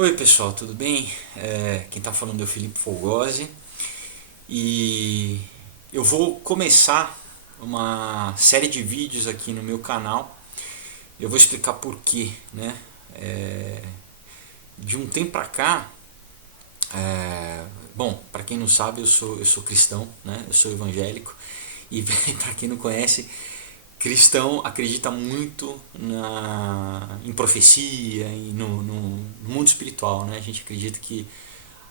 Oi pessoal, tudo bem? Quem está falando é o Felipe Folgosi e eu vou começar uma série de vídeos aqui no meu canal. Eu vou explicar por quê, né? É, de um tempo para cá, bom, para quem não sabe, eu sou cristão, né? Eu sou evangélico e para quem não conhece, cristão acredita muito em profecia e no mundo espiritual, né? A gente acredita que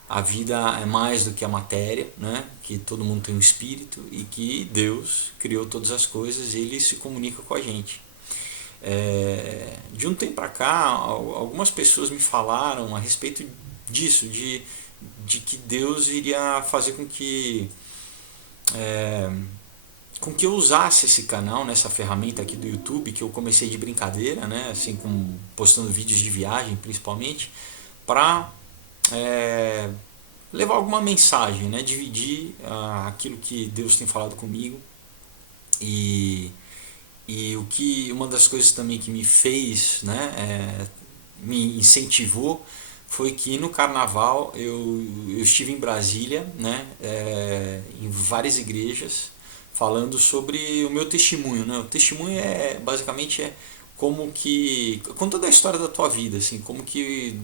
a vida é mais do que a matéria, né? Que todo mundo tem um espírito e que Deus criou todas as coisas e Ele se comunica com a gente. De um tempo para cá, algumas pessoas me falaram a respeito disso, de que Deus iria fazer com que eu usasse esse canal, nessa ferramenta aqui do YouTube, que eu comecei de brincadeira, né? Assim, postando vídeos de viagem principalmente, para é, levar alguma mensagem, né? Dividir aquilo que Deus tem falado comigo e, e uma das coisas também que me fez, né? Me incentivou foi que no carnaval eu estive em Brasília, né? Em várias igrejas falando sobre o meu testemunho, né? O testemunho basicamente como que contando a história da tua vida, assim, como que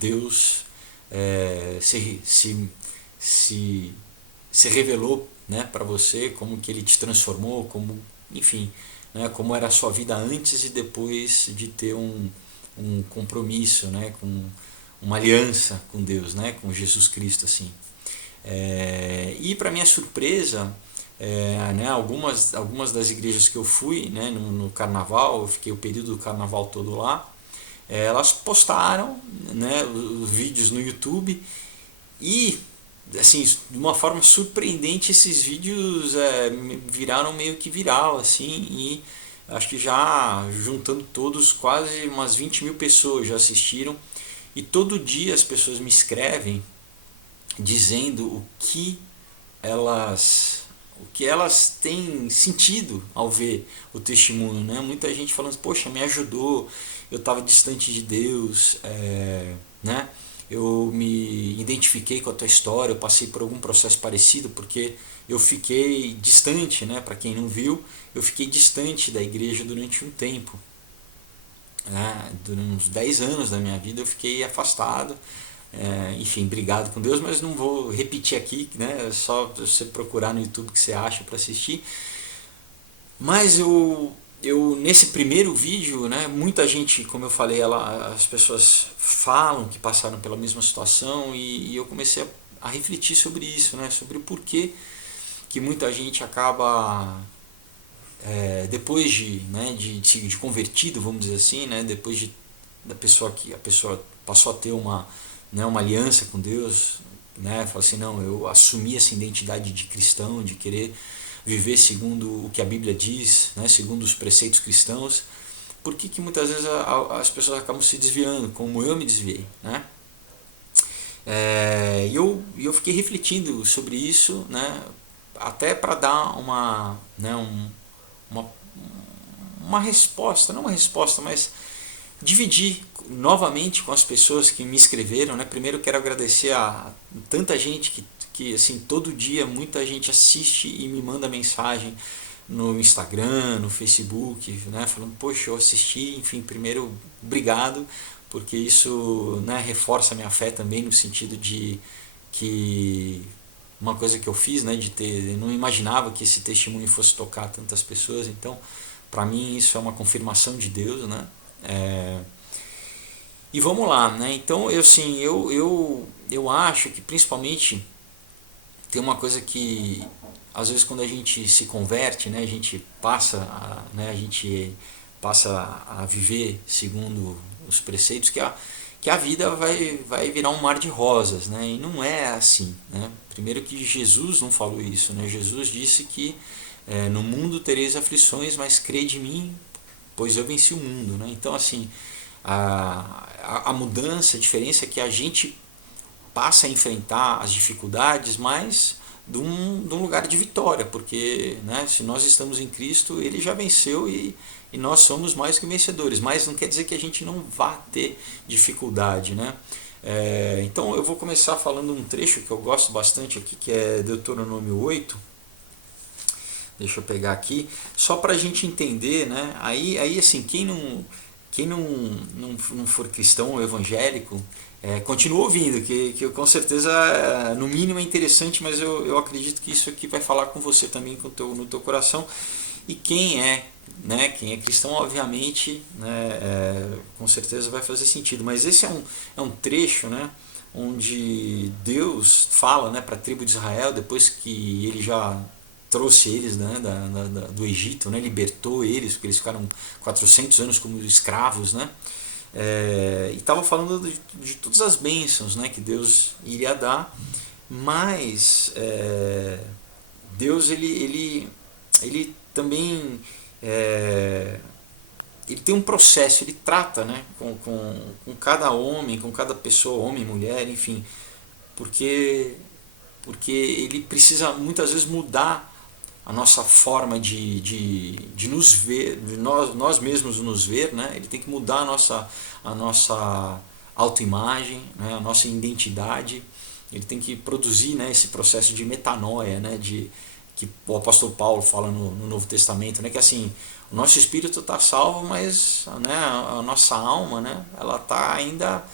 Deus é, se, se, se, se revelou, né, para você, como que ele te transformou, como, enfim, né, como era a sua vida antes e depois de ter um compromisso, né, com uma aliança com Deus, né, com Jesus Cristo, assim. E para minha surpresa, né, algumas das igrejas que eu fui, né, no carnaval, eu fiquei o período do carnaval todo lá, elas postaram, né, os vídeos no YouTube e assim, de uma forma surpreendente esses vídeos viraram meio que viral assim, e acho que já juntando todos quase umas 20 mil pessoas já assistiram, e todo dia as pessoas me escrevem dizendo elas o que elas têm sentido ao ver o testemunho, né? Muita gente falando, poxa, me ajudou, eu estava distante de Deus, né? Eu me identifiquei com a tua história, eu passei por algum processo parecido, porque eu fiquei distante, né? Para quem não viu, eu fiquei distante da igreja durante um tempo, né? Durante uns 10 anos da minha vida eu fiquei afastado, enfim, obrigado com Deus, mas não vou repetir aqui, né? É só você procurar no YouTube que você acha para assistir. Mas eu nesse primeiro vídeo, né, muita gente, como eu falei, as pessoas falam que passaram pela mesma situação, e eu comecei a refletir sobre isso, né, sobre o porquê que muita gente acaba depois de convertido, vamos dizer assim, né, depois da pessoa que a pessoa passou a ter uma aliança com Deus, né, fala assim, não, eu assumi essa identidade de cristão, de querer viver segundo o que a Bíblia diz, né, segundo os preceitos cristãos. Por que muitas vezes as pessoas acabam se desviando, como eu me desviei, né? E eu fiquei refletindo sobre isso, né, até para dar uma, uma resposta, não uma resposta, mas dividir novamente com as pessoas que me escreveram, né? Primeiro eu quero agradecer a tanta gente que assim, todo dia muita gente assiste e me manda mensagem no Instagram, no Facebook, né, falando, poxa, eu assisti, enfim, primeiro, obrigado, porque isso, né, reforça a minha fé também, no sentido de que uma coisa que eu fiz, né, eu não imaginava que esse testemunho fosse tocar tantas pessoas, então, para mim isso é uma confirmação de Deus, né, e vamos lá, né, então, eu acho que principalmente tem uma coisa que às vezes quando a gente se converte, né, a gente passa a viver segundo os preceitos, que a vida vai virar um mar de rosas, né, e não é assim, né. Primeiro que Jesus não falou isso, né, Jesus disse que no mundo tereis aflições, mas crede em mim, pois eu venci o mundo, né. Então assim, a mudança, a diferença é que a gente passa a enfrentar as dificuldades, mas de um lugar de vitória, porque, né, se nós estamos em Cristo, Ele já venceu e nós somos mais que vencedores, mas não quer dizer que a gente não vá ter dificuldade, né? Então eu vou começar falando um trecho que eu gosto bastante aqui, que é Deuteronômio 8. Deixa eu pegar aqui, só para a gente entender, né? Aí assim, quem não for cristão ou evangélico, continua ouvindo, que com certeza, no mínimo é interessante, mas eu acredito que isso aqui vai falar com você também, no teu coração. E quem é, né, quem é cristão, obviamente, né, com certeza vai fazer sentido. Mas esse é um trecho, né, onde Deus fala, né, para a tribo de Israel, depois que Ele já trouxe eles, né, do Egito, né, libertou eles, porque eles ficaram 400 anos como escravos, né, e estava falando de todas as bênçãos, né, que Deus iria dar, mas Deus ele também ele tem um processo, ele trata, né, com cada homem, com cada pessoa, homem, mulher, enfim, porque ele precisa muitas vezes mudar a nossa forma de nos ver, de nós mesmos nos ver, né? Ele tem que mudar a nossa autoimagem, né? A nossa identidade. Ele tem que produzir, né, esse processo de metanoia, né, que o apóstolo Paulo fala no Novo Testamento, né, que assim, o nosso espírito está salvo, mas, né, a nossa alma, né, ela está ainda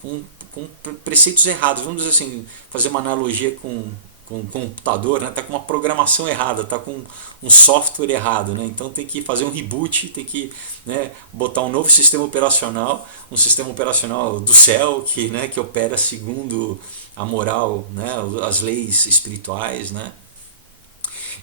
com preceitos errados. Vamos dizer assim, fazer uma analogia com o computador, né, tá com uma programação errada, tá com um software errado, né, então tem que fazer um reboot, tem que, né, botar um novo sistema operacional, um sistema operacional do céu que opera segundo a moral, né, as leis espirituais, né.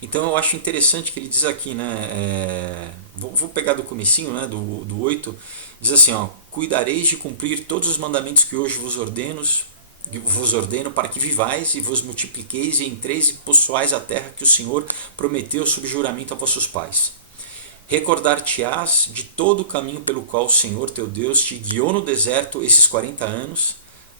Então eu acho interessante que ele diz aqui, né, vou pegar do comecinho, né, do 8, diz assim, ó, cuidareis de cumprir todos os mandamentos que hoje vos ordeno para que vivais e vos multipliqueis e entreis e possuais a terra que o Senhor prometeu sob juramento a vossos pais. Recordar-te-ás de todo o caminho pelo qual o Senhor teu Deus te guiou no deserto esses 40 anos,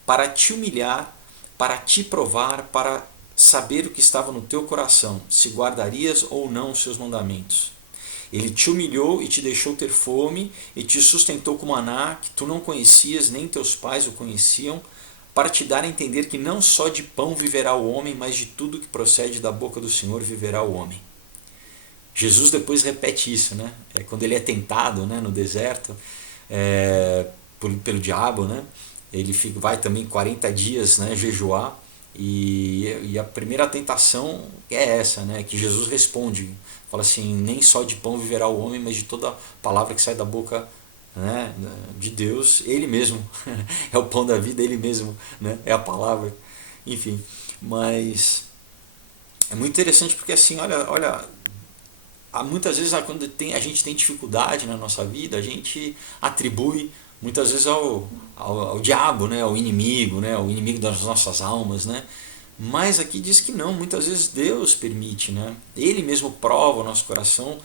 para te humilhar, para te provar, para saber o que estava no teu coração, se guardarias ou não os seus mandamentos. Ele te humilhou e te deixou ter fome e te sustentou com maná que tu não conhecias, nem teus pais o conheciam, para te dar a entender que não só de pão viverá o homem, mas de tudo que procede da boca do Senhor viverá o homem. Jesus depois repete isso, né? Quando ele é tentado, né, no deserto, pelo diabo, né? Ele vai também 40 dias, né, jejuar, e a primeira tentação é essa, né, que Jesus responde, fala assim, nem só de pão viverá o homem, mas de toda palavra que sai da boca, né, de Deus. Ele mesmo é o pão da vida, ele mesmo, né, é a palavra, enfim. Mas é muito interessante porque assim, olha, muitas vezes quando a gente tem dificuldade na nossa vida, a gente atribui muitas vezes ao diabo, né, ao inimigo, né, ao inimigo das nossas almas, né? Mas aqui diz que não, muitas vezes Deus permite, né? Ele mesmo prova o nosso coração.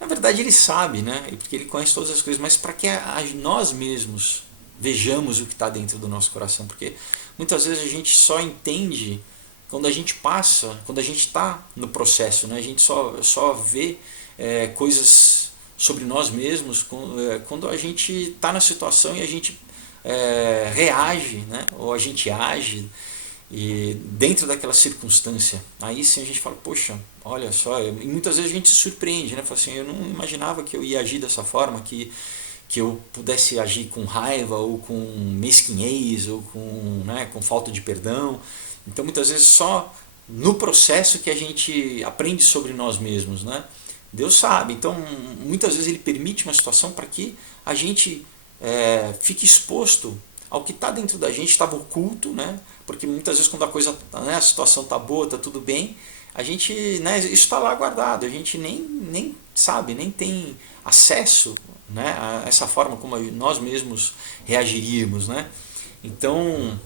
Na verdade ele sabe, né? Porque ele conhece todas as coisas, mas para que nós mesmos vejamos o que está dentro do nosso coração, porque muitas vezes a gente só entende quando a gente passa, quando a gente está no processo, né? A gente só vê coisas sobre nós mesmos quando a gente está na situação e a gente reage, né? Ou a gente age e dentro daquela circunstância. Aí sim a gente fala, poxa, olha só, e muitas vezes a gente se surpreende, né? Fala assim, eu não imaginava que eu ia agir dessa forma, que eu pudesse agir com raiva ou com mesquinhez ou com falta de perdão. Então muitas vezes só no processo que a gente aprende sobre nós mesmos, né? Deus sabe, então muitas vezes ele permite uma situação para que a gente fique exposto ao que está dentro da gente, estava oculto, né? Porque muitas vezes quando a situação está boa, está tudo bem, a gente, né, isso está lá guardado, a gente nem sabe, nem tem acesso, né, a essa forma como nós mesmos reagiríamos, né? Então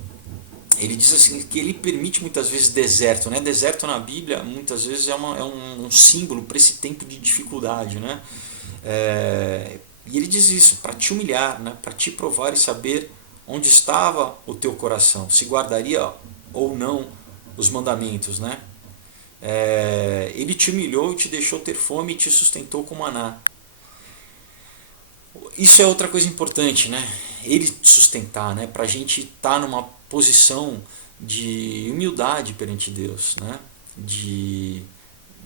ele diz assim que ele permite muitas vezes deserto, né? Deserto na Bíblia muitas vezes é um símbolo para esse tempo de dificuldade, né? E ele diz isso para te humilhar, né? Para te provar e saber onde estava o teu coração, se guardaria ou não os mandamentos, né? Ele te humilhou e te deixou ter fome e te sustentou com maná. Isso é outra coisa importante, né? Ele te sustentar, né? Para a gente estar numa posição de humildade perante Deus, né?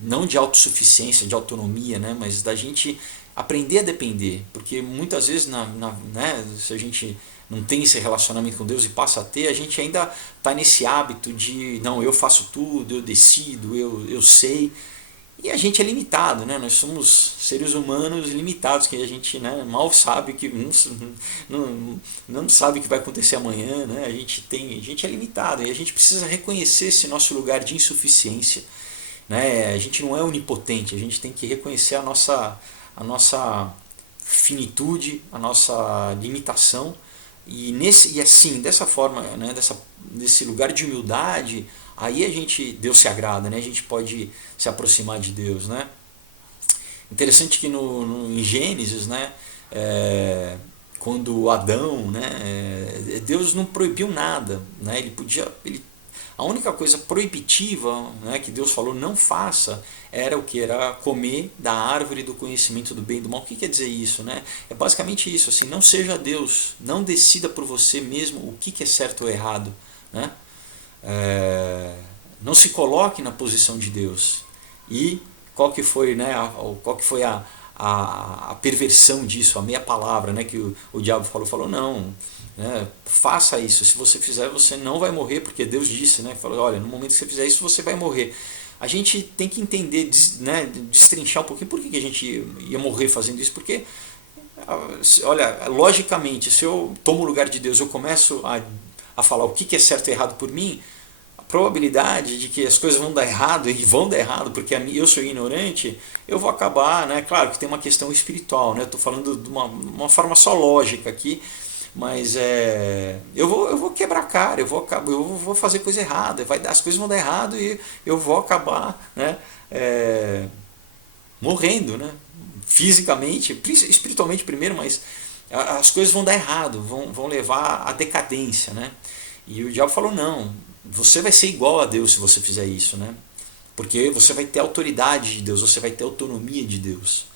Não de autossuficiência, de autonomia, né? Mas da gente aprender a depender, porque muitas vezes né, se a gente não tem esse relacionamento com Deus e passa a ter, a gente ainda está nesse hábito de não, eu faço tudo, eu decido, eu sei, e a gente é limitado, né? Nós somos seres humanos limitados, que a gente, né, mal sabe que não sabe o que vai acontecer amanhã, né? A gente é limitado e a gente precisa reconhecer esse nosso lugar de insuficiência, né? A gente não é onipotente, a gente tem que reconhecer a nossa finitude, a nossa limitação, e assim, dessa forma, né, desse lugar de humildade, aí Deus se agrada, né? A gente pode se aproximar de Deus, né? Interessante que em Gênesis, né, quando Adão, né, Deus não proibiu nada, né? A única coisa proibitiva, né, que Deus falou não faça era o que? Era comer da árvore do conhecimento do bem e do mal. O que quer dizer isso? Né? É basicamente isso, assim, não seja Deus, não decida por você mesmo o que é certo ou errado. Né? Não se coloque na posição de Deus. E qual que foi, né, a perversão disso, a meia palavra, né, que o diabo falou não, né, faça isso, se você fizer você não vai morrer, porque Deus disse, né, falou, olha, no momento que você fizer isso você vai morrer. A gente tem que entender, né, destrinchar um pouquinho por que a gente ia morrer fazendo isso, porque olha, logicamente, se eu tomo o lugar de Deus, eu começo a falar o que é certo e errado por mim, a probabilidade de que as coisas vão dar errado, e vão dar errado porque eu sou ignorante, eu vou acabar, né? Claro que tem uma questão espiritual, né? Estou falando de uma forma só lógica aqui, mas eu vou quebrar a cara, eu vou fazer coisa errada, as coisas vão dar errado e eu vou acabar, né? Morrendo, né? Fisicamente, espiritualmente primeiro, mas as coisas vão dar errado, vão levar à decadência, né? E o diabo falou, não, você vai ser igual a Deus se você fizer isso, né? Porque você vai ter autoridade de Deus, você vai ter autonomia de Deus.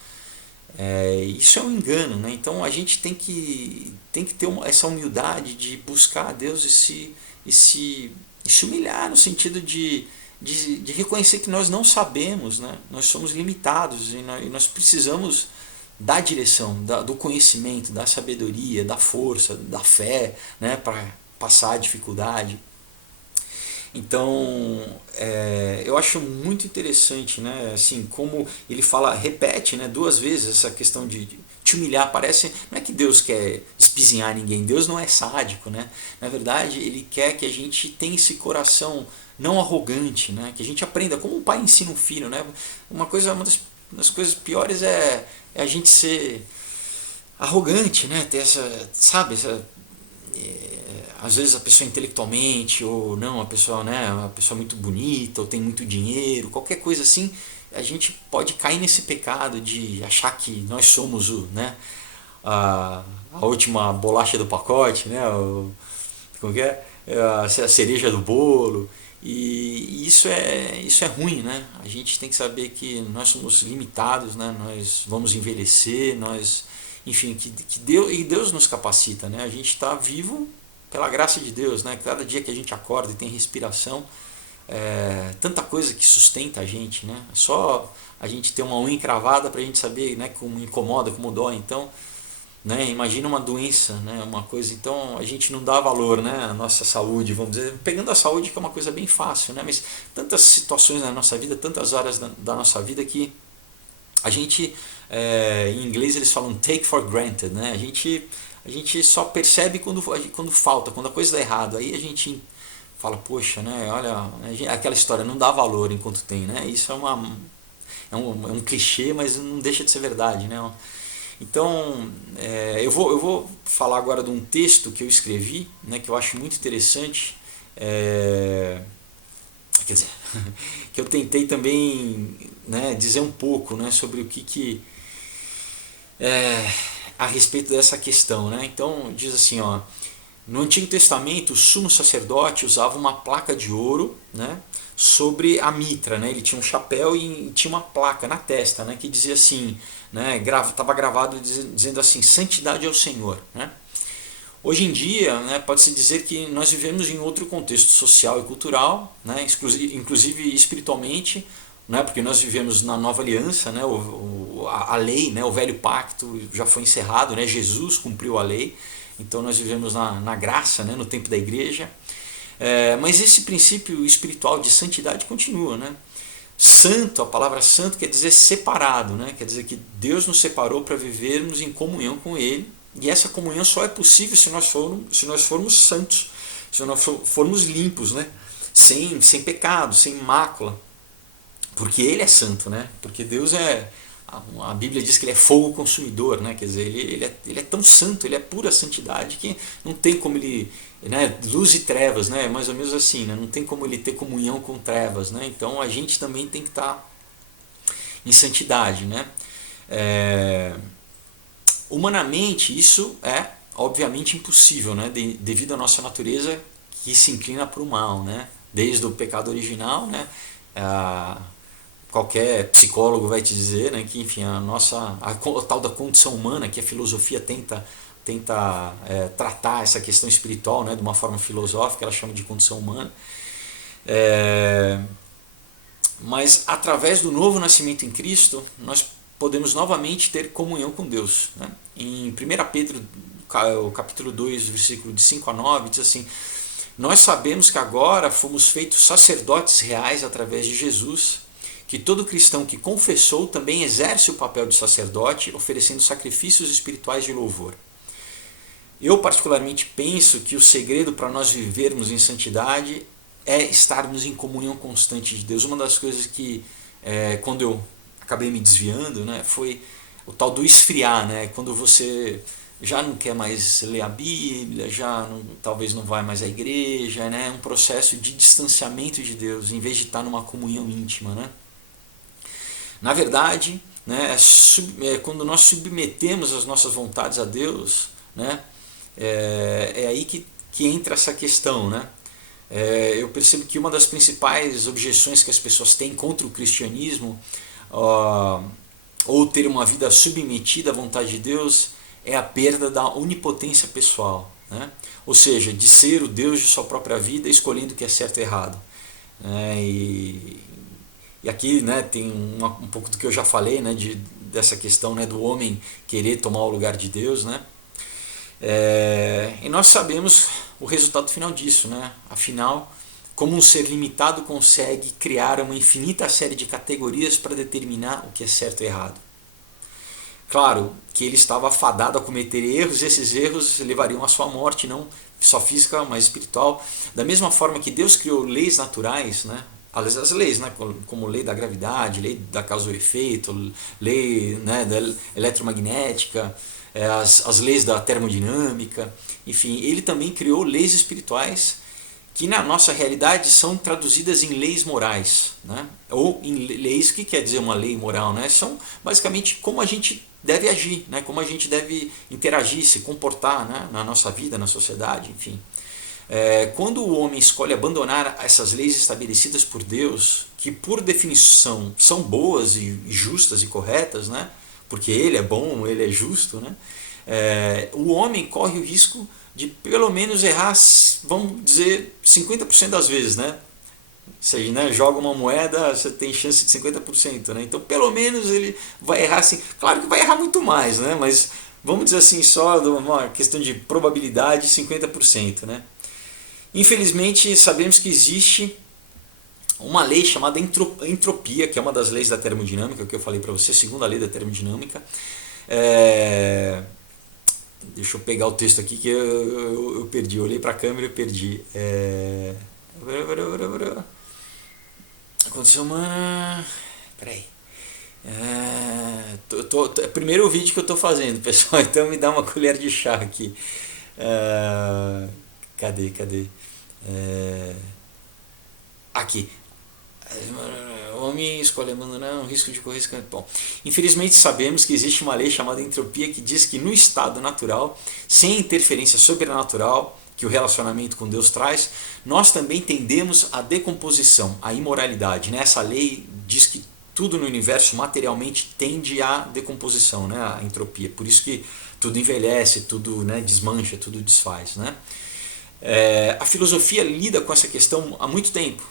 Isso é um engano, né? Então a gente tem que ter essa humildade de buscar a Deus e se humilhar no sentido de reconhecer que nós não sabemos, né? Nós somos limitados e nós precisamos da direção, do conhecimento, da sabedoria, da força, da fé, né? Para passar a dificuldade. Então, eu acho muito interessante, né, assim, como ele repete, né, 2 vezes essa questão de te humilhar. Parece, não é que Deus quer espizinhar ninguém, Deus não é sádico, né? Na verdade, Ele quer que a gente tenha esse coração não arrogante, né? Que a gente aprenda, como um pai ensina um filho, né? Uma das coisas piores é a gente ser arrogante, né? Ter sabe, às vezes a pessoa intelectualmente, ou não, a pessoa, né, uma pessoa muito bonita, ou tem muito dinheiro, qualquer coisa assim, a gente pode cair nesse pecado de achar que nós somos a última bolacha do pacote, né, como que é? A cereja do bolo. E isso é ruim, né? A gente tem que saber que nós somos limitados, né? Nós vamos envelhecer, enfim, que Deus nos capacita, né? A gente está vivo pela graça de Deus, né? Cada dia que a gente acorda e tem respiração, tanta coisa que sustenta a gente, né? Só a gente ter uma unha encravada para a gente saber, né, como incomoda, como dói. Então, né, imagina uma doença, né, uma coisa. Então a gente não dá valor, né, à nossa saúde, vamos dizer, pegando a saúde, que é uma coisa bem fácil, né? Mas tantas situações na nossa vida, tantas áreas da nossa vida que a gente, em inglês eles falam take for granted, né? A gente só percebe quando falta, quando a coisa dá errado. Aí a gente fala, poxa, né, olha, aquela história, não dá valor enquanto tem, né? Isso é um clichê, mas não deixa de ser verdade, né? Então, eu vou falar agora de um texto que eu escrevi, né, que eu acho muito interessante, quer dizer, que eu tentei também, né, dizer um pouco, né, sobre o que a respeito dessa questão, né? Então diz assim, ó, No Antigo Testamento, o sumo sacerdote usava uma placa de ouro, né, sobre a mitra, né? Ele tinha um chapéu e tinha uma placa na testa, né, que dizia assim, né, estava gravado dizendo assim, santidade ao Senhor. Né? Hoje em dia, né, pode-se dizer que nós vivemos em outro contexto social e cultural, né, inclusive espiritualmente, né, porque nós vivemos na nova aliança, né, a lei, né, o velho pacto já foi encerrado, né, Jesus cumpriu a lei, então nós vivemos na graça, né, no tempo da igreja. Mas esse princípio espiritual de santidade continua. Né? Santo, a palavra santo quer dizer separado, né? Quer dizer que Deus nos separou para vivermos em comunhão com Ele, e essa comunhão só é possível se nós formos santos, se nós formos limpos, né? Sem pecado, sem mácula, porque Ele é santo, né? Porque Deus a Bíblia diz que Ele é fogo consumidor, né? Quer dizer, ele é tão santo, Ele é pura santidade que não tem como Ele, né? Luz e trevas, né? Mais ou menos assim, né? Não tem como Ele ter comunhão com trevas, né? Então a gente também tem que estar em santidade, né? Humanamente isso é obviamente impossível, né? Devido à nossa natureza que se inclina para o mal, né? Desde o pecado original, né? Qualquer psicólogo vai te dizer, né, que enfim, a tal da condição humana, que a filosofia tenta tratar essa questão espiritual, né, de uma forma filosófica, ela chama de condição humana. Mas através do novo nascimento em Cristo, nós podemos novamente ter comunhão com Deus. Né? Em 1 Pedro, o capítulo 2, versículo de 5 a 9, diz assim: nós sabemos que agora fomos feitos sacerdotes reais através de Jesus, que todo cristão que confessou também exerce o papel de sacerdote, oferecendo sacrifícios espirituais de louvor. Eu particularmente penso que o segredo para nós vivermos em santidade é estarmos em comunhão constante de Deus. Uma das coisas que, quando eu acabei me desviando, né, foi o tal do esfriar, né, quando você já não quer mais ler a Bíblia, talvez não vai mais à igreja, né, é um processo de distanciamento de Deus, em vez de estar numa comunhão íntima, né. Na verdade, né, quando nós submetemos as nossas vontades a Deus, né, é aí que entra essa questão. Né? Eu percebo que uma das principais objeções que as pessoas têm contra o cristianismo, ou ter uma vida submetida à vontade de Deus, é a perda da onipotência pessoal. Né? Ou seja, de ser o Deus de sua própria vida, escolhendo o que é certo e errado. E aqui, né, tem um pouco do que eu já falei, né, dessa questão, né, do homem querer tomar o lugar de Deus. Né? E nós sabemos o resultado final disso. Né? Afinal, como um ser limitado consegue criar uma infinita série de categorias para determinar o que é certo e errado? Claro que ele estava fadado a cometer erros, e esses erros levariam à sua morte, não só física, mas espiritual. Da mesma forma que Deus criou leis naturais, né? As leis, né, como lei da gravidade, lei da causa e efeito, lei, né, da eletromagnética, as leis da termodinâmica, enfim, ele também criou leis espirituais que na nossa realidade são traduzidas em leis morais, né? Ou em leis. O que quer dizer uma lei moral? Né? São basicamente como a gente deve agir, né? Como a gente deve interagir, se comportar, né? Na nossa vida, na sociedade, enfim. Quando o homem escolhe abandonar essas leis estabelecidas por Deus, que por definição são boas e justas e corretas, né? Porque Ele é bom, Ele é justo, né? O homem corre o risco de pelo menos errar, vamos dizer, 50% das vezes. Né? Ou seja, né, joga uma moeda, você tem chance de 50%. Né? Então pelo menos ele vai errar assim. Claro que vai errar muito mais, né? Mas vamos dizer assim, só uma questão de probabilidade, 50%. Né? Infelizmente sabemos que existe uma lei chamada entropia, que é uma das leis da termodinâmica, que eu falei para você, segunda lei da termodinâmica. Deixa eu pegar o texto aqui que eu perdi, eu olhei para a câmera e perdi. Condição humana. Peraí. É o primeiro vídeo que eu estou fazendo, pessoal, então me dá uma colher de chá aqui. Cadê? Aqui. O homem escolhe abandonar um risco de correr. Bom, infelizmente sabemos que existe uma lei chamada entropia que diz que no estado natural, sem interferência sobrenatural, que o relacionamento com Deus traz, nós também tendemos à decomposição, à imoralidade, né? Essa lei diz que tudo no universo materialmente tende à decomposição, né? À entropia. Por isso que tudo envelhece, tudo, né, desmancha, tudo desfaz, né? A filosofia lida com essa questão há muito tempo,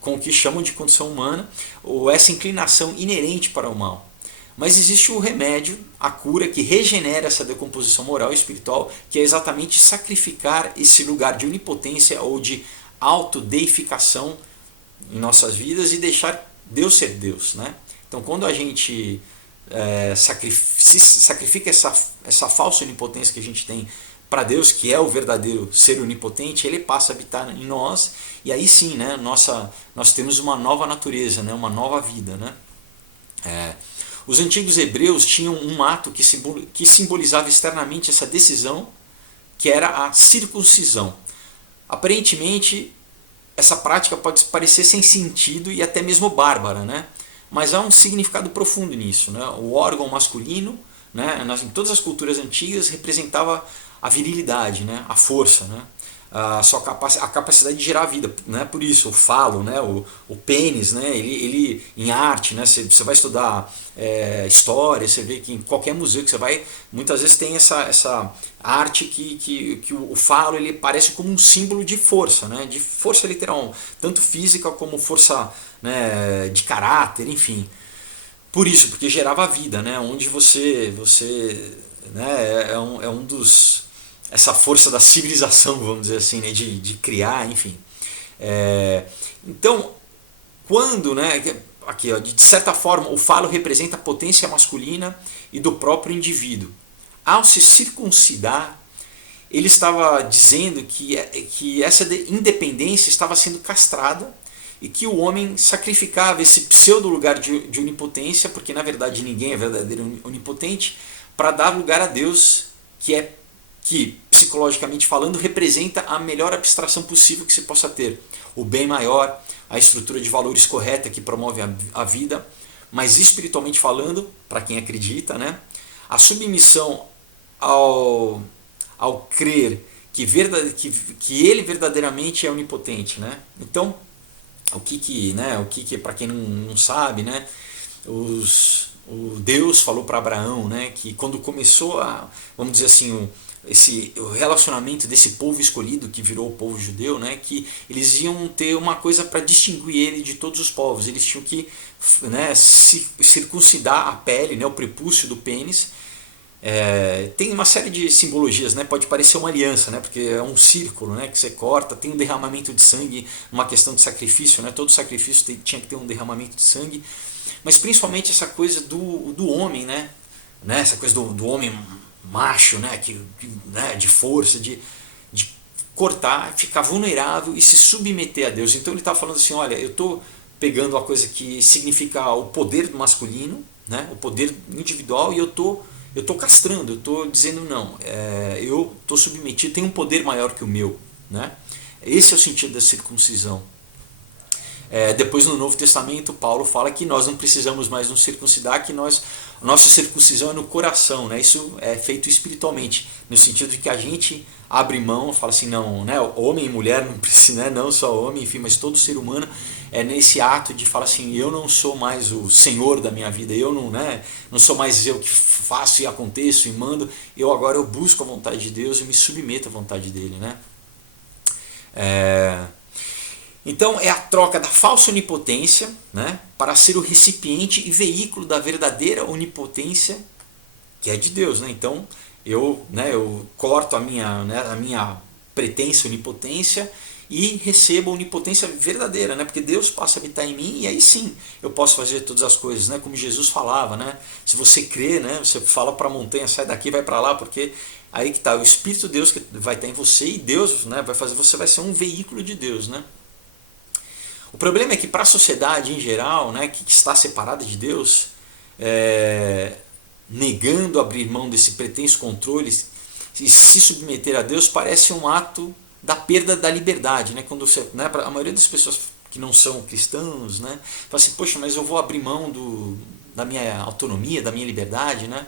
com o que chamam de condição humana, ou essa inclinação inerente para o mal. Mas existe o remédio, a cura, que regenera essa decomposição moral e espiritual, que é exatamente sacrificar esse lugar de onipotência ou de autodeificação em nossas vidas e deixar Deus ser Deus, né? Então, quando a gente sacrifica essa falsa onipotência que a gente tem para Deus, que é o verdadeiro ser onipotente, ele passa a habitar em nós, e aí sim, né, nós temos uma nova natureza, né, uma nova vida, né? Os antigos hebreus tinham um ato que simbolizava externamente essa decisão, que era a circuncisão. Aparentemente, essa prática pode parecer sem sentido e até mesmo bárbara, né? Mas há um significado profundo nisso, né? O órgão masculino, né, em todas as culturas antigas, representava a virilidade, né, a força, né, a capacidade de gerar vida, né, por isso o falo, né, o pênis, né, ele em arte, né, você vai estudar história, você vê que em qualquer museu que você vai, muitas vezes tem essa arte que o falo ele parece como um símbolo de força, né, de força literal, tanto física como força, né, de caráter, enfim. Por isso, porque gerava vida, né, onde você né, é um dos essa força da civilização, vamos dizer assim, né, de criar, enfim. Então, quando, né, aqui, ó, de certa forma, o falo representa a potência masculina e do próprio indivíduo. Ao se circuncidar, ele estava dizendo que essa independência estava sendo castrada e que o homem sacrificava esse pseudo lugar de onipotência, porque na verdade ninguém é verdadeiro onipotente, para dar lugar a Deus, que psicologicamente falando representa a melhor abstração possível que se possa ter. O bem maior, a estrutura de valores correta que promove a vida, mas espiritualmente falando, para quem acredita, né, a submissão ao crer que ele verdadeiramente é onipotente, né? Então, o que para quem não sabe, né, o Deus falou para Abraão, né, que quando começou vamos dizer assim, o relacionamento desse povo escolhido que virou o povo judeu, né, que eles iam ter uma coisa para distinguir ele de todos os povos. Eles tinham que, né, circuncidar a pele, né, o prepúcio do pênis. Tem uma série de simbologias, né, pode parecer uma aliança, né, porque é um círculo, né, que você corta, tem um derramamento de sangue, uma questão de sacrifício, né, todo sacrifício tinha que ter um derramamento de sangue, mas principalmente essa coisa do homem, né, essa coisa do homem macho, né, né, de força, de cortar, ficar vulnerável e se submeter a Deus. Então ele está falando assim, olha, eu estou pegando a coisa que significa o poder do masculino, né, o poder individual, e eu tô castrando, eu estou dizendo não, eu estou submetido, tem um poder maior que o meu, né? Esse é o sentido da circuncisão. Depois no Novo Testamento Paulo fala que nós não precisamos mais nos circuncidar, que nossa circuncisão é no coração, né? Isso é feito espiritualmente, no sentido de que a gente abre mão, fala assim, não, né? Homem e mulher não precisa, né? Não só homem, enfim, mas todo ser humano é nesse ato de falar assim, eu não sou mais o senhor da minha vida, eu não, né? Não sou mais eu que faço e aconteço e mando, agora eu busco a vontade de Deus e me submeto à vontade dele, né? Então é a troca da falsa onipotência, né, para ser o recipiente e veículo da verdadeira onipotência, que é de Deus, né? Então eu corto a minha pretensa onipotência e recebo a onipotência verdadeira, né? Porque Deus passa a habitar em mim e aí sim eu posso fazer todas as coisas, né? Como Jesus falava, né? Se você crê, né? Você fala para a montanha, sai daqui, vai para lá, porque aí que está o Espírito de Deus que vai estar em você e Deus, né, você vai ser um veículo de Deus, né? O problema é que para a sociedade em geral, né, que está separada de Deus, negando abrir mão desse pretenso controle e se submeter a Deus, parece um ato da perda da liberdade, né? Quando você, né, a maioria das pessoas que não são cristãos, né, fala assim, poxa, mas eu vou abrir mão da minha autonomia, da minha liberdade, né?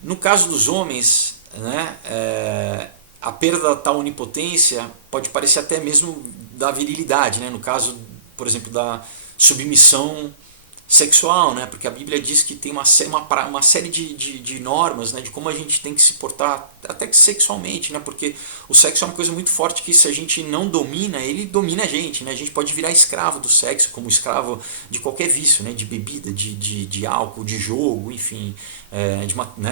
No caso dos homens, né, a perda da tal onipotência pode parecer até mesmo da virilidade, né, no caso, por exemplo, da submissão sexual, né, porque a Bíblia diz que tem uma série de normas, né, de como a gente tem que se portar, até que sexualmente, né, porque o sexo é uma coisa muito forte que, se a gente não domina, ele domina a gente, né, a gente pode virar escravo do sexo, como escravo de qualquer vício, né, de bebida, de álcool, de jogo, enfim,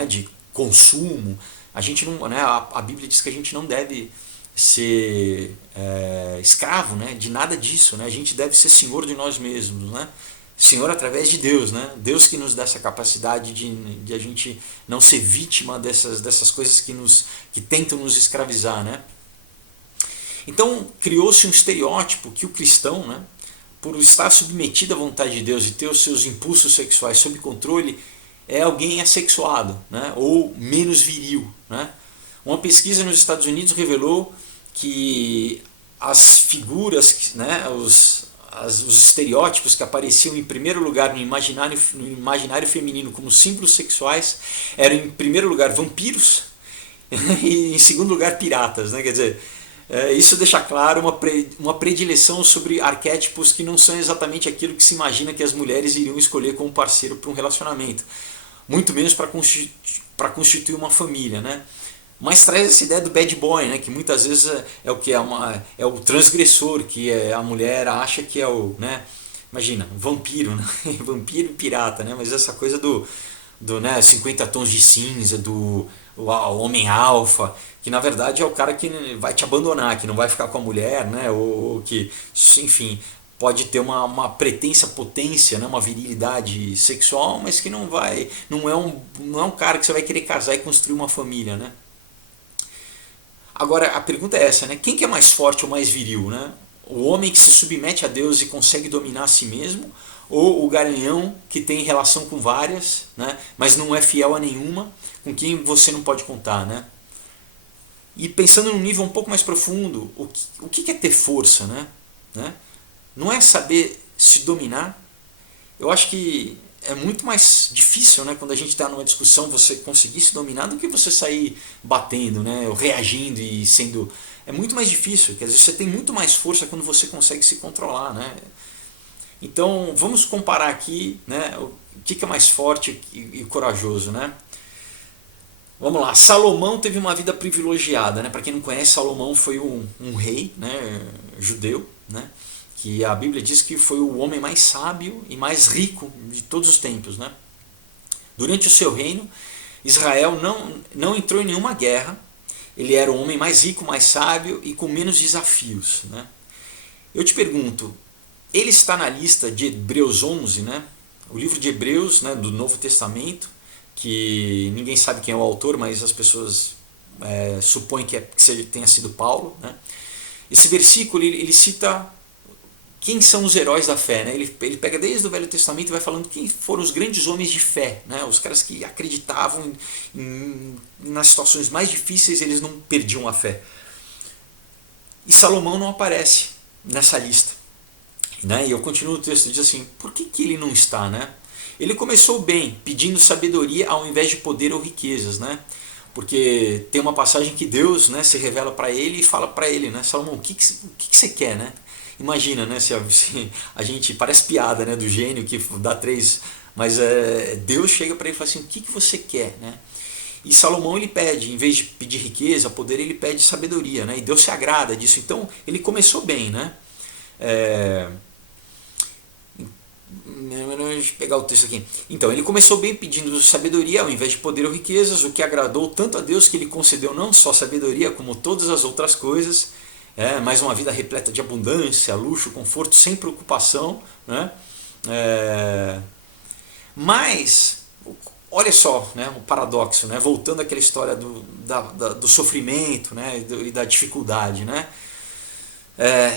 de consumo. A gente não, né, a Bíblia diz que a gente não deve ser escravo, né, de nada disso, né, a gente deve ser senhor de nós mesmos, né, Senhor através de Deus, né? Deus que nos dá essa capacidade de a gente não ser vítima dessas coisas que tentam nos escravizar, né? Então criou-se um estereótipo que o cristão, né, por estar submetido à vontade de Deus e ter os seus impulsos sexuais sob controle, é alguém assexuado, né, ou menos viril, né? Uma pesquisa nos Estados Unidos revelou que as figuras, né, os estereótipos que apareciam em primeiro lugar no imaginário feminino como símbolos sexuais eram, em primeiro lugar, vampiros e, em segundo lugar, piratas, né? Quer dizer, isso deixa claro uma predileção sobre arquétipos que não são exatamente aquilo que se imagina que as mulheres iriam escolher como parceiro para um relacionamento, muito menos para constituir uma família, né? Mas traz essa ideia do bad boy, né, que muitas vezes é o que é o transgressor, que a mulher acha que é o, né, imagina, vampiro, né, vampiro e pirata, né, mas essa coisa do né, 50 tons de cinza, o homem alfa, que na verdade é o cara que vai te abandonar, que não vai ficar com a mulher, né, ou que, enfim, pode ter uma pretensa potência, né, uma virilidade sexual, mas que não é um cara que você vai querer casar e construir uma família, né. Agora a pergunta é essa, né? Quem que é mais forte ou mais viril, né? O homem que se submete a Deus e consegue dominar a si mesmo, ou o garanhão que tem relação com várias, né? Mas não é fiel a nenhuma, com quem você não pode contar, né? E pensando num nível um pouco mais profundo, o que é ter força, né? Não é saber se dominar. Eu acho que é muito mais difícil, né, quando a gente está numa discussão, você conseguir se dominar do que você sair batendo, né, ou reagindo e sendo... É muito mais difícil, quer dizer, você tem muito mais força quando você consegue se controlar, né? Então vamos comparar aqui, né, o que é mais forte e corajoso, né? Vamos lá, Salomão teve uma vida privilegiada, né? Para quem não conhece, Salomão foi um rei, né, judeu, né? Que a Bíblia diz que foi o homem mais sábio e mais rico de todos os tempos, né? Durante o seu reino, Israel não entrou em nenhuma guerra. Ele era o homem mais rico, mais sábio e com menos desafios, né? Eu te pergunto, ele está na lista de Hebreus 11, né? O livro de Hebreus, né, do Novo Testamento, que ninguém sabe quem é o autor, mas as pessoas supõem que tenha sido Paulo, né? Esse versículo ele cita quem são os heróis da fé, né? Ele pega desde o Velho Testamento e vai falando quem foram os grandes homens de fé, né? Os caras que acreditavam nas situações mais difíceis, eles não perdiam a fé. E Salomão não aparece nessa lista, né? E eu continuo o texto, diz assim, por que ele não está, né? Ele começou bem, pedindo sabedoria ao invés de poder ou riquezas, né? Porque tem uma passagem que Deus, né, se revela para ele e fala para ele, né, Salomão, o que você quer, né? Imagina, né, se a gente parece piada, né, do gênio que dá três, mas Deus chega para ele e fala assim, o que você quer, né? E Salomão ele pede, em vez de pedir riqueza, poder, ele pede sabedoria, né? E Deus se agrada disso. Então ele começou bem, né? Deixa eu pegar o texto aqui. Então, ele começou bem pedindo sabedoria ao invés de poder ou riquezas, o que agradou tanto a Deus que ele concedeu não só sabedoria, como todas as outras coisas, mais uma vida repleta de abundância, luxo, conforto, sem preocupação, né? Mas, olha só, né, o paradoxo, né? Voltando àquela história do sofrimento, né, e da dificuldade, né?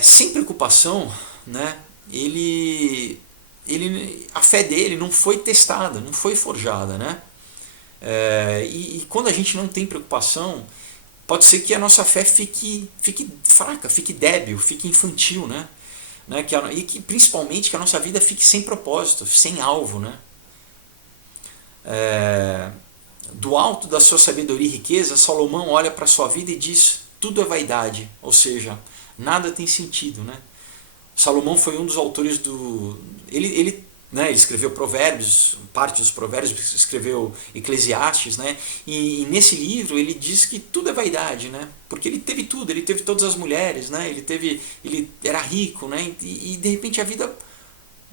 Sem preocupação, né, a fé dele não foi testada, não foi forjada, né? E quando a gente não tem preocupação, pode ser que a nossa fé fique fraca, fique débil, fique infantil, né? E que principalmente que a nossa vida fique sem propósito, sem alvo, né? do alto da sua sabedoria e riqueza, Salomão olha para a sua vida e diz: tudo é vaidade, ou seja, nada tem sentido, né? Salomão foi um dos autores do... Ele escreveu Provérbios, parte dos Provérbios, escreveu Eclesiastes, né? E nesse livro ele diz que tudo é vaidade, né? Porque ele teve tudo, ele teve todas as mulheres, né? Ele era rico, né? E de repente a vida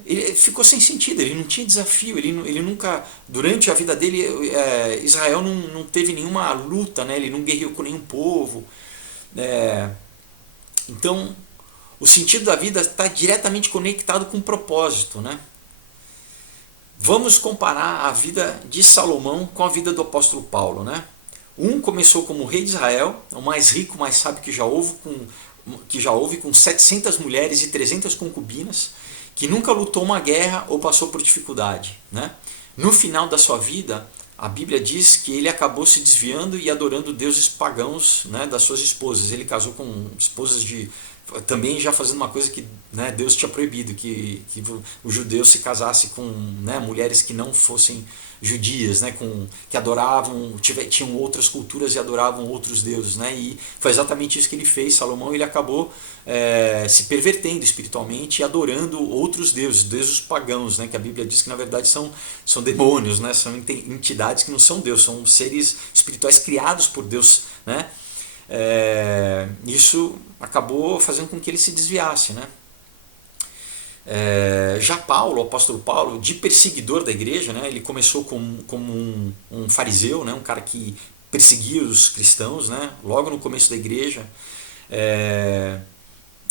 ele ficou sem sentido, ele não tinha desafio, ele nunca, durante a vida dele, Israel não teve nenhuma luta, né? Ele não guerreou com nenhum povo. Então, o sentido da vida está diretamente conectado com o propósito, né? Vamos comparar a vida de Salomão com a vida do apóstolo Paulo, né? Um começou como rei de Israel, o mais rico, mais sábio que já houve, com 700 mulheres e 300 concubinas, que nunca lutou uma guerra ou passou por dificuldade, né? No final da sua vida, a Bíblia diz que ele acabou se desviando e adorando deuses pagãos, né, das suas esposas. Ele casou com esposas também já fazendo uma coisa que, né, Deus tinha proibido, que o judeu se casasse com, né, mulheres que não fossem judias, né, que adoravam, tinham outras culturas e adoravam outros deuses, né, e foi exatamente isso que ele fez. Salomão, ele acabou se pervertendo espiritualmente e adorando outros deuses pagãos, né, que a Bíblia diz que na verdade são demônios, né, são entidades que não são Deus, são seres espirituais criados por Deus, né. Isso acabou fazendo com que ele se desviasse, né? Já Paulo, o apóstolo Paulo, de perseguidor da igreja, né? Ele começou como um fariseu, né? Um cara que perseguia os cristãos, né? Logo no começo da igreja,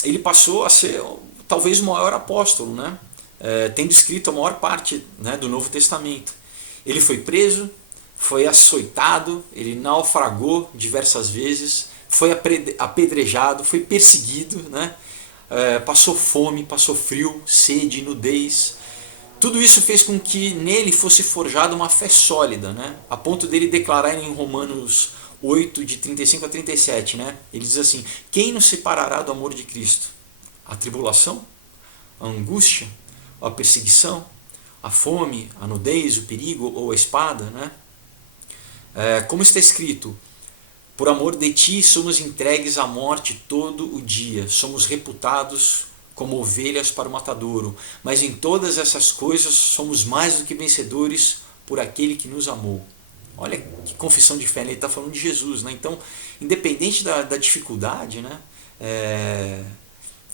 ele passou a ser talvez o maior apóstolo, né? Tendo escrito a maior parte, né, do Novo Testamento. Ele foi preso, foi açoitado, ele naufragou diversas vezes, foi apedrejado, foi perseguido, né? Passou fome, passou frio, sede, nudez. Tudo isso fez com que nele fosse forjada uma fé sólida, né? A ponto dele declarar em Romanos 8, de 35 a 37, né? Ele diz assim: quem nos separará do amor de Cristo? A tribulação? A angústia? A perseguição? A fome? A nudez? O perigo? Ou a espada, né? Como está escrito: por amor de ti somos entregues à morte todo o dia, somos reputados como ovelhas para o matadouro, mas em todas essas coisas somos mais do que vencedores por aquele que nos amou. Olha que confissão de fé, ele está falando de Jesus, né? Então, independente da dificuldade, né?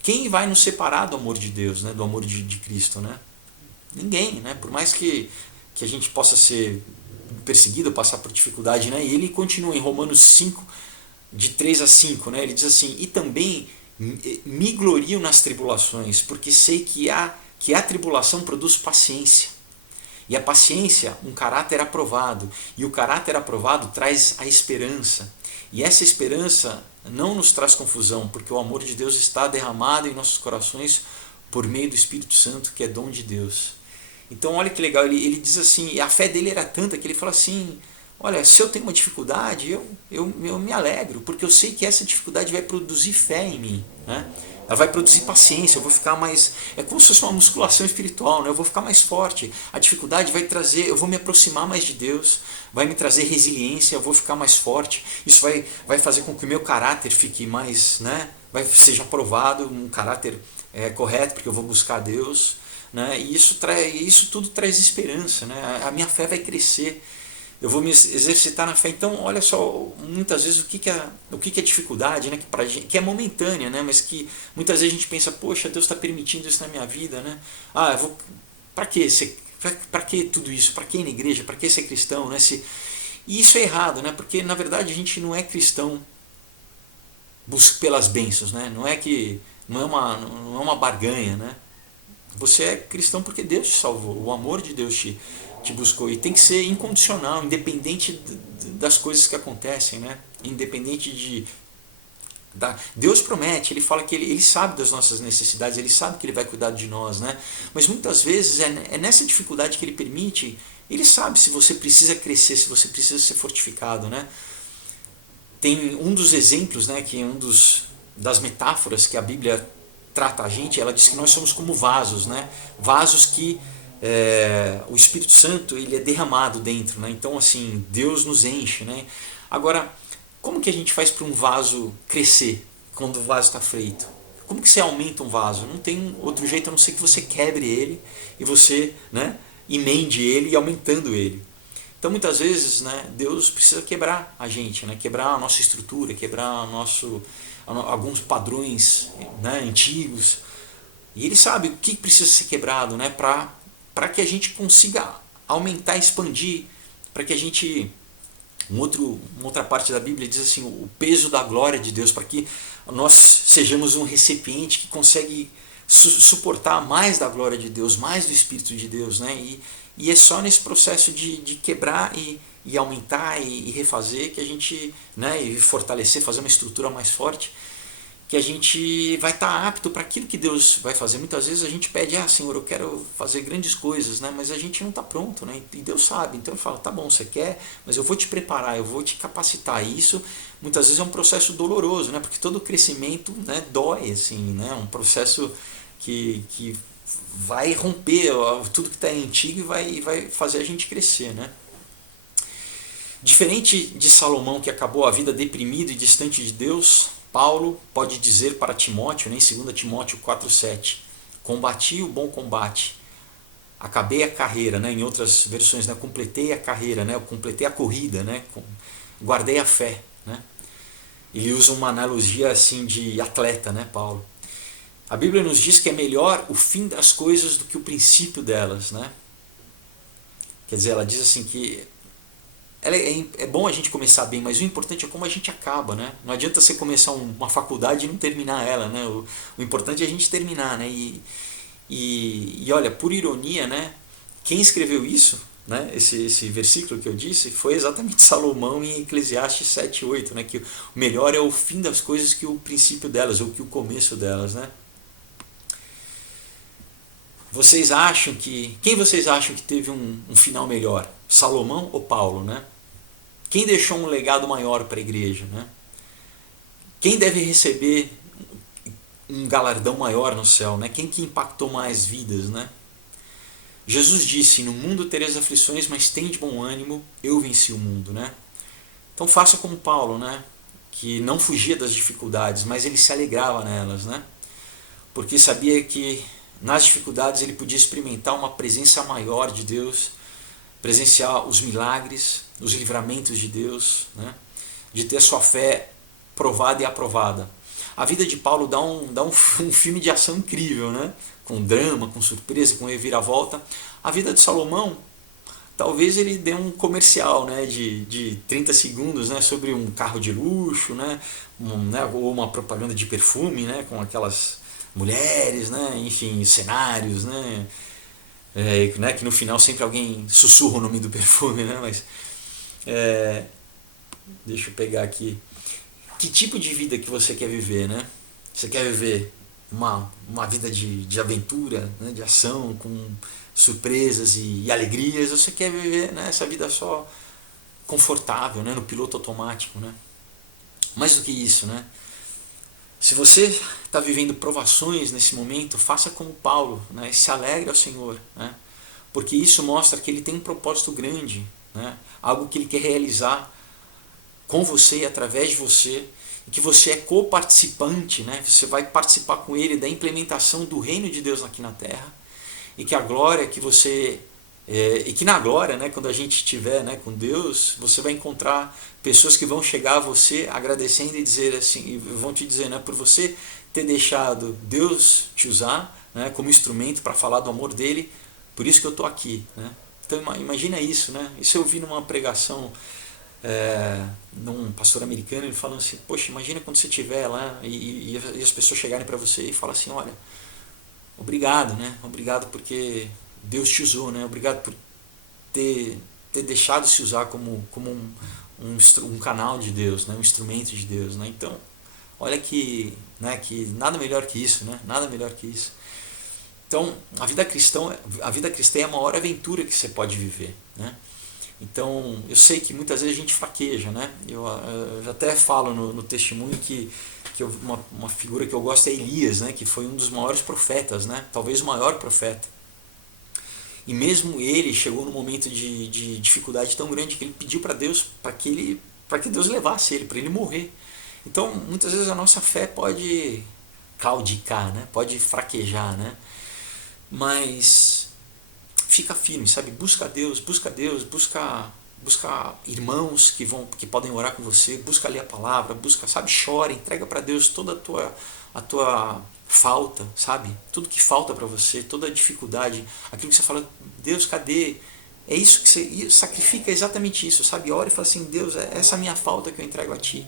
Quem vai nos separar do amor de Deus, né? Do amor de Cristo, né? Ninguém, né? Por mais que a gente possa ser perseguido, passar por dificuldade, né? E ele continua em Romanos 5, de 3 a 5, né? Ele diz assim: e também me glorio nas tribulações, porque sei que a tribulação produz paciência, e a paciência um caráter aprovado, e o caráter aprovado traz a esperança, e essa esperança não nos traz confusão, porque o amor de Deus está derramado em nossos corações por meio do Espírito Santo, que é dom de Deus. Então olha que legal, ele diz assim, a fé dele era tanta que ele fala assim: olha, se eu tenho uma dificuldade, eu me alegro, porque eu sei que essa dificuldade vai produzir fé em mim, né? Ela vai produzir paciência, eu vou ficar mais... É como se fosse uma musculação espiritual, né? Eu vou ficar mais forte. A dificuldade vai trazer, eu vou me aproximar mais de Deus, vai me trazer resiliência, eu vou ficar mais forte. Isso vai fazer com que o meu caráter fique mais, né? Seja aprovado, um caráter correto, porque eu vou buscar Deus, né? E isso tudo traz esperança, né? A minha fé vai crescer, eu vou me exercitar na fé. Então olha só, muitas vezes o que é dificuldade, né? Que é momentânea, né? Mas que muitas vezes a gente pensa: poxa, Deus está permitindo isso na minha vida, né? Para que tudo isso? Para que ir na igreja? Para que ser cristão, né? E isso é errado, né? Porque na verdade a gente não é cristão pelas bênçãos, né? Não é uma barganha, né? Você é cristão porque Deus te salvou, o amor de Deus te buscou, e tem que ser incondicional, independente das coisas que acontecem, né? Independente Deus promete, ele fala que ele sabe das nossas necessidades, ele sabe que ele vai cuidar de nós, né? Mas muitas vezes é nessa dificuldade que ele permite. Ele sabe se você precisa crescer, se você precisa ser fortificado, né? Tem um dos exemplos, né, que é das metáforas que a Bíblia trata a gente. Ela diz que nós somos como vasos, né? Vasos que o Espírito Santo ele é derramado dentro, né? Então assim, Deus nos enche, né? Agora, como que a gente faz para um vaso crescer quando o vaso está feito? Como que você aumenta um vaso? Não tem outro jeito a não ser que você quebre ele e você, né, emende ele e aumentando ele. Então muitas vezes, né, Deus precisa quebrar a gente, né, quebrar a nossa estrutura, quebrar alguns padrões, né, antigos. E Ele sabe o que precisa ser quebrado, né, para que a gente consiga aumentar, expandir, para que a gente... uma outra parte da Bíblia diz assim, o peso da glória de Deus, para que nós sejamos um recipiente que consegue suportar mais da glória de Deus, mais do Espírito de Deus, né? E é só nesse processo de quebrar e aumentar e refazer que a gente, né, e fortalecer, fazer uma estrutura mais forte, que a gente vai estar apto para aquilo que Deus vai fazer. Muitas vezes a gente pede, Senhor, eu quero fazer grandes coisas, né? Mas a gente não está pronto, né? E Deus sabe, então Ele fala, tá bom, você quer, mas eu vou te preparar, eu vou te capacitar. E isso muitas vezes é um processo doloroso, né? Porque todo crescimento, né, dói, assim, né? É um processo que vai romper tudo que está antigo e vai fazer a gente crescer, né? Diferente de Salomão, que acabou a vida deprimido e distante de Deus, Paulo pode dizer para Timóteo, né, em 2 Timóteo 4,7, combati o bom combate, acabei a carreira, né, em outras versões, né, completei a carreira, né, eu completei a corrida, né, guardei a fé. Né. Ele usa uma analogia assim de atleta, né, Paulo. A Bíblia nos diz que é melhor o fim das coisas do que o princípio delas. Né. Quer dizer, ela diz assim que é bom a gente começar bem, mas o importante é como a gente acaba, né? Não adianta você começar uma faculdade e não terminar ela, né? O importante é a gente terminar, né? E olha, por ironia, né? Quem escreveu isso, né? Esse versículo que eu disse, foi exatamente Salomão em Eclesiastes 7:8, né? Que o melhor é o fim das coisas que o princípio delas, ou que o começo delas, né? Quem vocês acham que teve um final melhor? Salomão ou Paulo, né? Quem deixou um legado maior para a igreja, né? Quem deve receber um galardão maior no céu, né? Quem que impactou mais vidas, né? Jesus disse, no mundo tereis aflições, mas tende bom ânimo, eu venci o mundo, né? Então faça como Paulo, né? Que não fugia das dificuldades, mas ele se alegrava nelas, né? Porque sabia que nas dificuldades ele podia experimentar uma presença maior de Deus, presenciar os milagres, os livramentos de Deus, né? De ter a sua fé provada e aprovada. A vida de Paulo dá um filme de ação incrível, né? Com drama, com surpresa, com reviravolta. A vida de Salomão, talvez ele dê um comercial, né? de 30 segundos, né? Sobre um carro de luxo, né? Ou uma propaganda de perfume, né? Com aquelas mulheres, né? Enfim, cenários, né? Né, que no final sempre alguém sussurra o nome do perfume, né? Mas deixa eu pegar aqui. Que tipo de vida que você quer viver, né? Você quer viver uma vida de aventura, né? De ação, com surpresas e alegrias, ou você quer viver, né, essa vida só confortável, né? No piloto automático, né? Mais do que isso, né? Se você está vivendo provações nesse momento, faça como Paulo, né? Se alegre ao Senhor, né? Porque isso mostra que Ele tem um propósito grande, né? Algo que Ele quer realizar com você e através de você, e que você é co-participante, né? Você vai participar com Ele da implementação do reino de Deus aqui na Terra, e que a glória que você... e que na glória, né, quando a gente estiver, né, com Deus, você vai encontrar pessoas que vão chegar a você agradecendo e dizer assim, e vão te dizer, né, por você ter deixado Deus te usar, né, como instrumento para falar do amor dele, por isso que eu estou aqui, né? Então imagina isso, né? Isso eu vi numa pregação num pastor americano, ele falando assim, poxa, imagina quando você estiver lá e as pessoas chegarem para você e falar assim, olha, obrigado, né? Obrigado porque Deus te usou, né? Obrigado por ter deixado se usar como um canal de Deus, né? Um instrumento de Deus, né? Então, olha que, né, que nada melhor que isso, né? Nada melhor que isso. Então, a vida cristã é a maior aventura que você pode viver, né? Então, eu sei que muitas vezes a gente fraqueja, né? Eu até falo no testemunho que uma figura que eu gosto é Elias, né? Que foi um dos maiores profetas, né? Talvez o maior profeta. E mesmo ele chegou num momento de dificuldade tão grande que ele pediu para Deus para que Deus levasse ele, para ele morrer. Então, muitas vezes a nossa fé pode claudicar, né? Pode fraquejar, né? Mas fica firme, sabe? Busca Deus, busca irmãos que podem orar com você, busca ler a palavra, busca, sabe? Chora, entrega para Deus toda a tua falta, sabe? Tudo que falta para você, toda a dificuldade, aquilo que você fala, Deus, cadê? É isso que você sacrifica, exatamente isso, sabe? Ora e fala assim, Deus, é essa minha falta que eu entrego a Ti,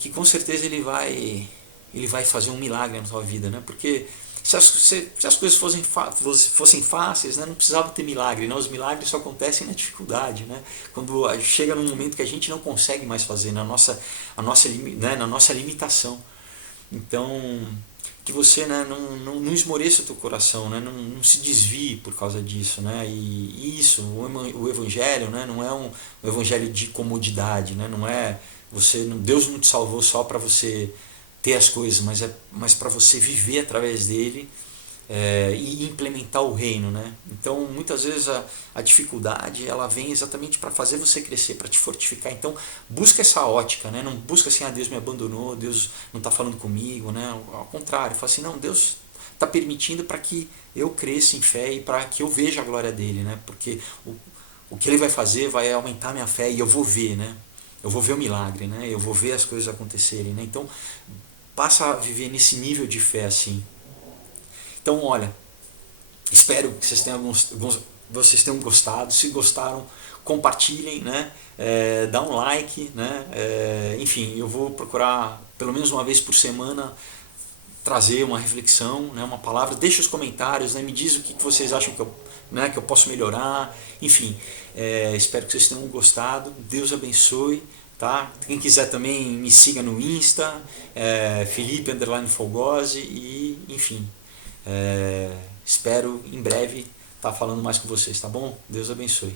que com certeza Ele vai fazer um milagre na tua vida, né? Porque se as coisas fossem fáceis, né, não precisava ter milagre, né? Os milagres só acontecem na dificuldade, né? Quando chega num momento que a gente não consegue mais fazer, né, na nossa limitação. Então, que você, né, não esmoreça o teu coração, né, não se desvie por causa disso, né, e isso, o evangelho, né, não é um evangelho de comodidade, né, não é Deus não te salvou só para você ter as coisas, mas para você viver através dele, e implementar o reino, né? Então, muitas vezes a dificuldade ela vem exatamente para fazer você crescer, para te fortificar. Então, busca essa ótica, né? Não busca assim, Deus me abandonou, Deus não está falando comigo, né? Ao contrário, fala assim, não, Deus está permitindo para que eu cresça em fé e para que eu veja a glória dele, né? Porque o que ele vai fazer vai aumentar minha fé e eu vou ver, né? Eu vou ver o milagre, né? Eu vou ver as coisas acontecerem, né? Então, passa a viver nesse nível de fé assim. Então, olha, espero que vocês tenham gostado. Se gostaram, compartilhem, né? Dá um like, né? Enfim, eu vou procurar pelo menos uma vez por semana trazer uma reflexão, né? Uma palavra. Deixe os comentários, né? Me diz o que vocês acham que eu posso melhorar. Enfim, espero que vocês tenham gostado. Deus abençoe. Tá? Quem quiser também me siga no Insta, Felipe_Fogose, e enfim, espero em breve estar falando mais com vocês, tá bom? Deus abençoe.